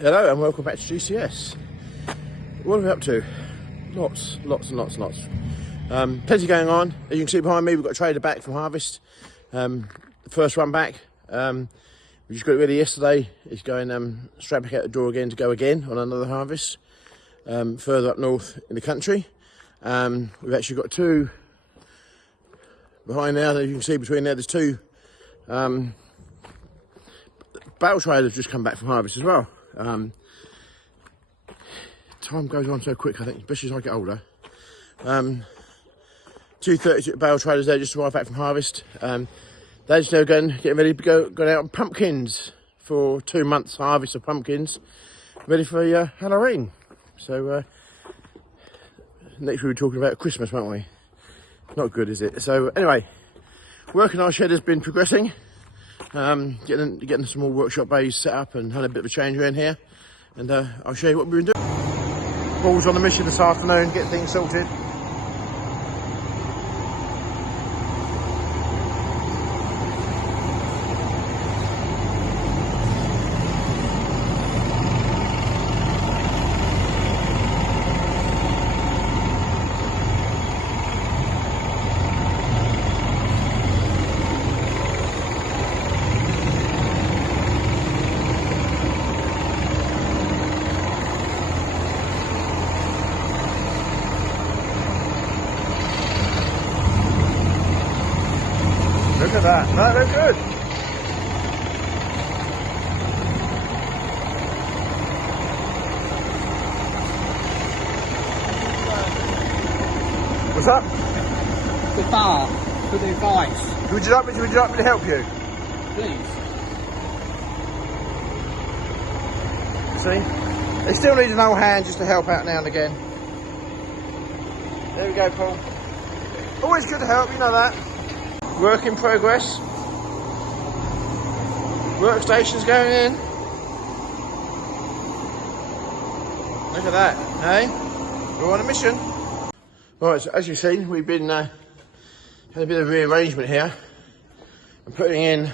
Hello and welcome back to GCS. What are we up to? Lots and lots. Plenty going on. As you can see behind me, we've got a trailer back from harvest. The first one back. We just got it ready yesterday. It's going straight back out the door again to go again on another harvest. Further up north in the country. We've actually got two behind there. As you can see between there, there's two bale trailers just come back from harvest as well. Time goes on so quick, I think, especially as I get older. 2 bale trailers there just arrived back from harvest. They're just now getting ready to go out on pumpkins for 2 months harvest of pumpkins, ready for Halloween. So next we'll be talking about Christmas, won't we? Not good, is it? So anyway, work in our shed has been progressing. Getting some more workshop bays set up and had a bit of a change around here, and I'll show you what we've been doing. Paul's on the mission this afternoon, get things sorted. Look at that, that looks good. What's up? The bar for the advice. Would you like me to help you? Please. See? They still need an old hand just to help out now and again. There we go, Paul. Always good to help, you know that. Work in progress. Workstation's going in. Look at that, hey? We're on a mission. Right, so as you've seen, we've been had a bit of rearrangement here. I'm putting in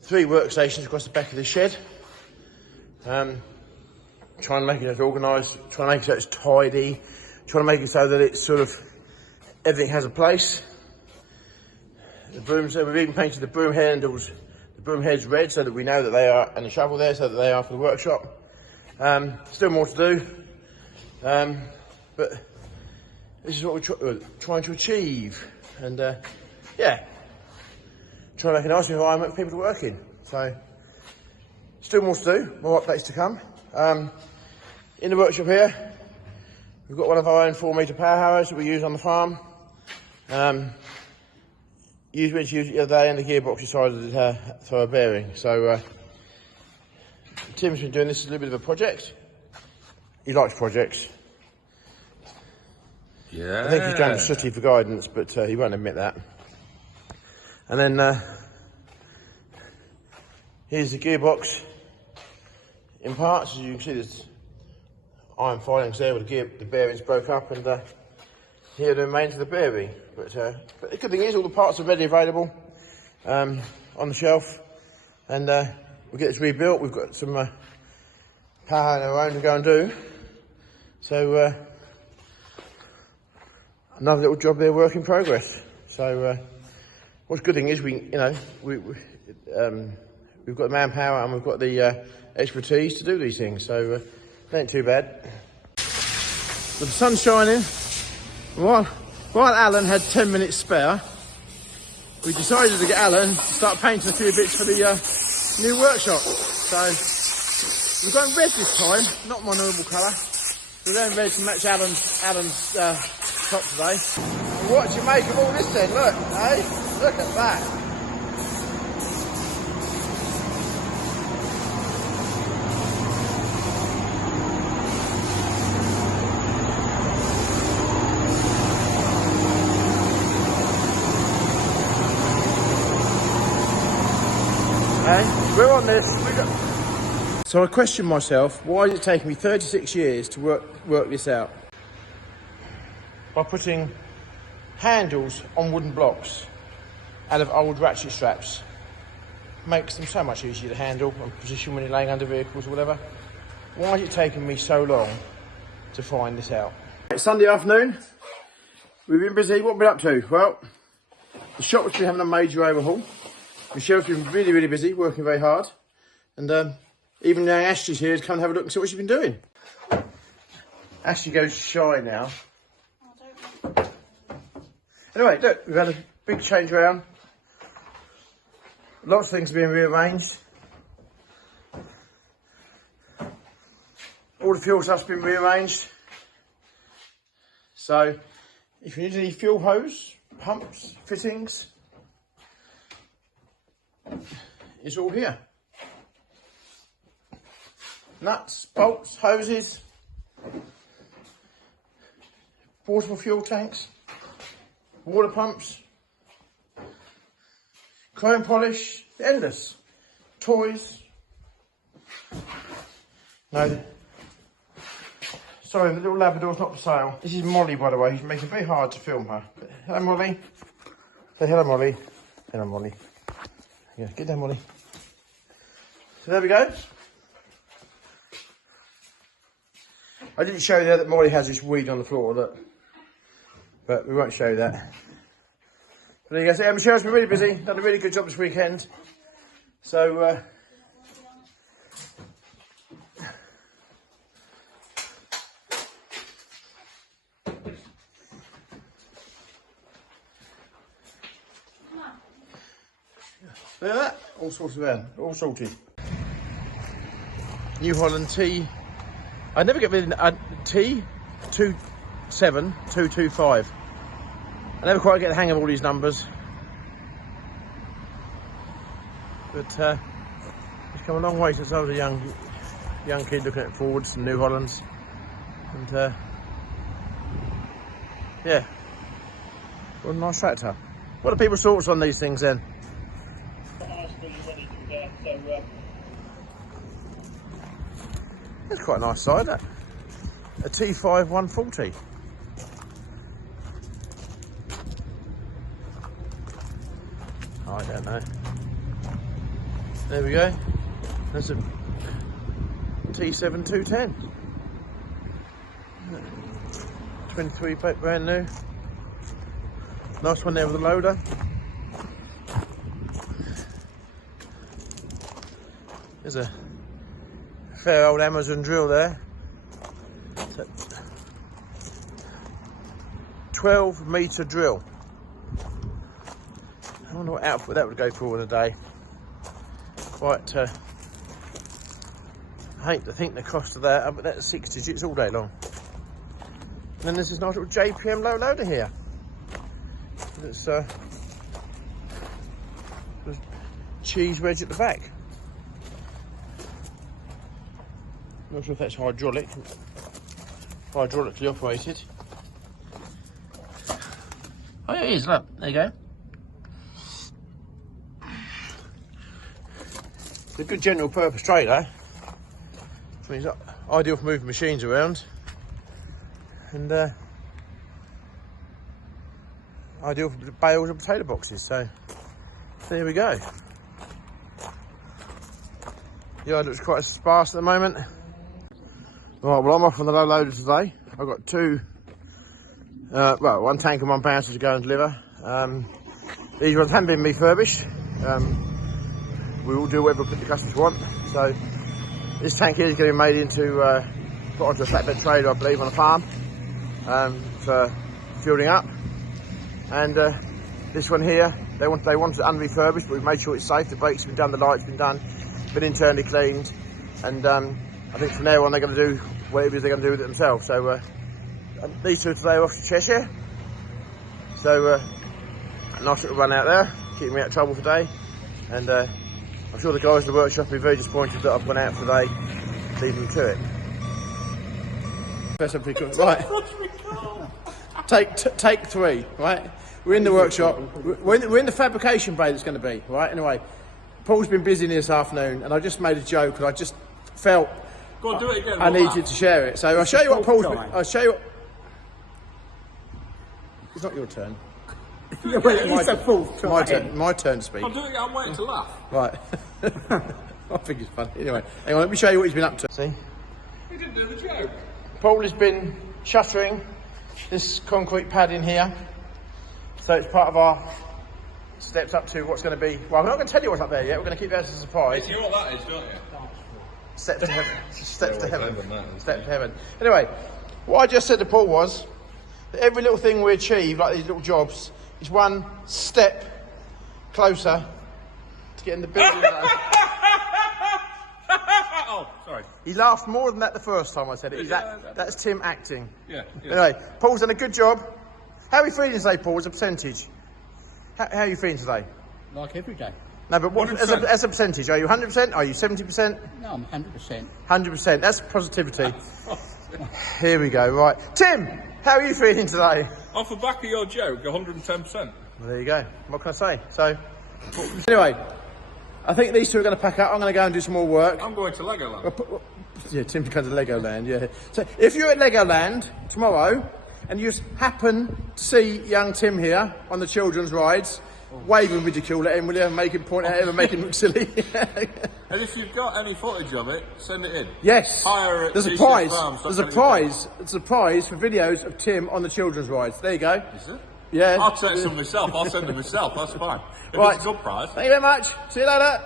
3 workstations across the back of the shed. Trying to make it as organised, trying to make it so it's tidy, trying to make it so that it's sort of everything has a place. The brooms, we've even painted the broom handles, the broom heads red so that we know that they are, and the shovel there so that they are for the workshop. Still more to do, but this is what we're trying to achieve, and yeah, trying to make a nice environment for people to work in. So, still more to do, more updates to come. In the workshop here, we've got one of our own 4-metre power harrows that we use on the farm. Used it the other day, and the gearbox decided to throw a bearing. So Tim's been doing this as a little bit of a project. He likes projects. Yeah. I think he's going to City for guidance, but he won't admit that. And then here's the gearbox in parts. As you can see, there's iron filings there where the bearings broke up, and here the remains of the bearing. But the good thing is all the parts are readily available on the shelf, and we'll get this rebuilt. We've got some power on our own to go and do. So another little job there, work in progress. So what's good thing is we've got the manpower and we've got the expertise to do these things. So it ain't too bad. With the sun shining, while Alan had 10 minutes spare, we decided to get Alan to start painting a few bits for the new workshop. So we're going red this time, not my normal colour. We're going red to match Alan's top today. What do you make of all this then? Look, eh? Look at that. We're on this. So I question myself, why is it taking me 36 years to work this out? By putting handles on wooden blocks out of old ratchet straps. makes them so much easier to handle and position when you're laying under vehicles or whatever. Why is it taking me so long to find this out? It's Sunday afternoon. We've been busy. What have we been up to? Well, the shop's been having a major overhaul. Michelle's been really, really busy, working very hard. And even now Ashley's here to come and have a look and see what she's been doing. Ashley goes shy now. Anyway, look, we've had a big change around. Lots of things have been rearranged. All the fuel stuff's been rearranged. So, if you need any fuel hose, pumps, fittings, it's all here. Nuts, bolts, hoses, portable fuel tanks, water pumps, chrome polish, endless, toys. No, sorry, the little Labrador's not for sale. This is Molly, by the way. He's making it very hard to film her. Hello, Molly. Say hello, Molly. Hello, Molly. Yeah, get down, Molly. So there we go. I didn't show you there that Molly has this weed on the floor, look. But we won't show you that. But there you go. So, yeah, Michelle's been really busy, done a really good job this weekend. So, look at that, all sorted around, all sorted. New Holland T. I never get rid of T27225. I never quite get the hang of all these numbers. But it's come a long way since I was a young kid looking at Fords and New Hollands. And yeah, what a nice tractor. What are people's thoughts on these things then? That's quite a nice side, that. A T5 140. I don't know. There we go. There's a T7 210. 23 plate, brand new. Nice one there with the loader. There's a fair old Amazon drill there. 12-metre drill. I wonder what output that would go for in a day. Quite, I hate to think the cost of that, but that's 6 digits all day long. And then there's this nice little JPM low loader here. It's cheese wedge at the back. Not sure if that's hydraulically operated. Oh yeah, it is, look, there you go. It's a good general purpose trailer. I mean, it's ideal for moving machines around. And ideal for bales and potato boxes, so there we go. The yard looks quite sparse at the moment. Right, well, I'm off on the low loader today. I've got two, well, one tank and one bouncer to go and deliver. These ones haven't been refurbished. We will do whatever the customers want. So this tank here is going to be made into, put onto a flatbed trailer, I believe, on a farm for fielding up. And this one here, they want it unrefurbished, but we've made sure it's safe. The brakes have been done, the lights have been done, been internally cleaned, and I think from now on they're going to do whatever it is they're going to do with it themselves. So these two today are off to Cheshire. So a nice little run out there, keeping me out of trouble today. And I'm sure the guys in the workshop will be very disappointed that I've gone out for the day, leaving them to it. That's pretty cool. Right. Take three, right? We're in the workshop. We're in the fabrication bay that's going to be, right? Anyway, Paul's been busy this afternoon, and I just made a joke, and I just felt Go on, do it again. I needed to share it. So I'll show you what Paul's been, I'll show you what... It's not your turn. It's a full time. My turn to speak. I'm doing it, I'm waiting to laugh. Right. I think it's funny. Anyway, hang on, let me show you what he's been up to. See? He didn't do the joke. Paul has been shuttering this concrete pad in here. So it's part of our steps up to what's going to be... Well, I'm not going to tell you what's up there yet. We're going to keep that as a surprise. You know what that is, don't you? Steps to heaven. Steps to heaven. Steps to heaven. Anyway, what I just said to Paul was that every little thing we achieve, like these little jobs, is one step closer to getting the building done. Oh, sorry. He laughed more than that the first time I said it. That's Tim acting. Yeah. Anyway, Paul's done a good job. How are you feeling today, Paul, as a percentage? How are you feeling today? Like every day. No, but what, as a percentage, are you 100%? Are you 70%? No, I'm 100%. 100%, that's positivity. Here we go, right. Tim, how are you feeling today? Off the back of your joke, 110%. Well, there you go. What can I say? So, anyway, I think these two are going to pack up. I'm going to go and do some more work. I'm going to Legoland. Yeah, Tim's going to Legoland, yeah. So, if you're at Legoland tomorrow and you just happen to see young Tim here on the children's rides, wave him ridicule at him, will you? Make him point at him and make him look silly. And if you've got any footage of it, send it in. Yes. Hire at There's a GCS prize. Farms, There's a prize. It's a prize for videos of Tim on the children's rides. There you go. Is it? Yeah. I'll take some myself. I'll send them myself. That's fine. If Right. it's a good prize. Thank you very much. See you later.